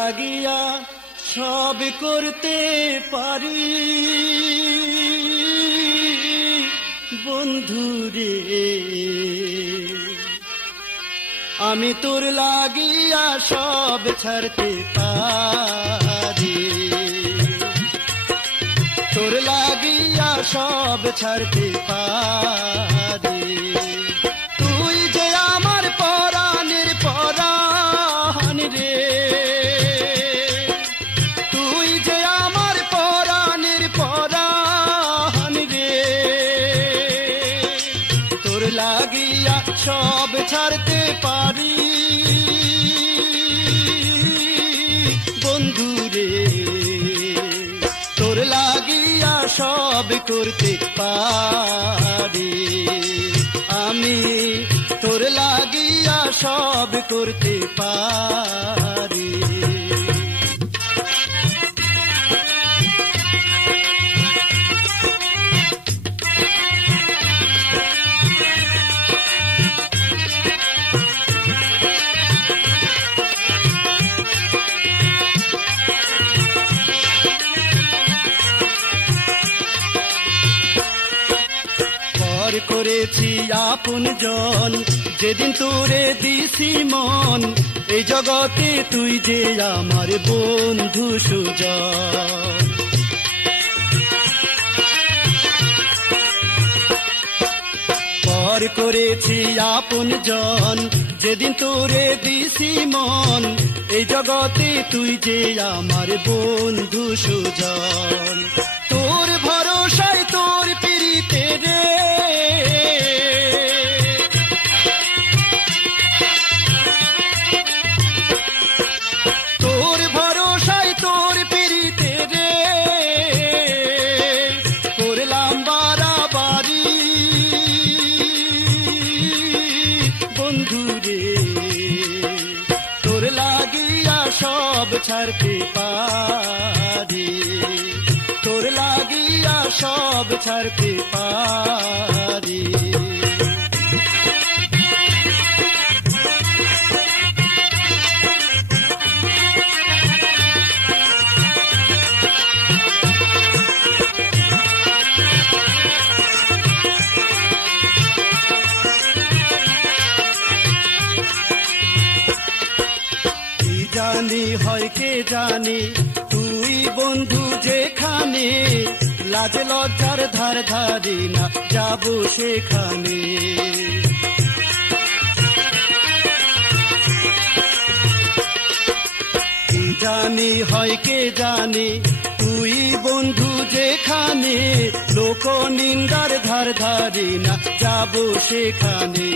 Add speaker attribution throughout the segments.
Speaker 1: লাগিয়া সব করতে পারি। বন্ধুরে আমি তোর লাগিয়া সব ছাড়তে পারি। তোর লাগিয়া সব ছাড়তে পারি। লাগিয়া সব ছাড়তে পারি। বন্ধুরে তোর লাগিয়া সব করতে পারি। আমি তোর লাগিয়া সব করতে পারি। করেছি আপন জন। যেদিন তোরে দিছি মন, এই জগতে তুই যে আমার বন্ধু সুজন। পর করেছি আপন জন, যেদিন তোরে দিছি মন, এই জগতে তুই যে আমার বন্ধু সুজন। ছাড়তে পারি। তোর লাগিয়া সব ছাড়তে পারি। জানি হয় কে জানি? তুই বন্ধু যেখানে, লাজ লজ্জার ধার ধারি না যাব সেখানে। জানি হয় কে জানি? তুই বন্ধু যেখানে, লোক নিন্দার ধার ধারি না যাব সেখানে।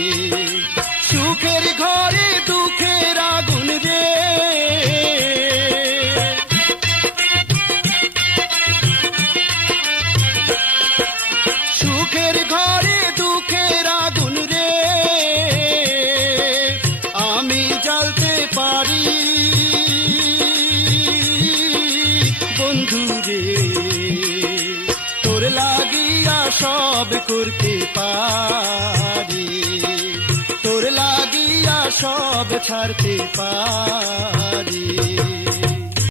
Speaker 1: সুখের ঘরে দুঃখের আগুন রে। সব করতে পারি। তোর লাগিয়া সব ছাড়তে পারি।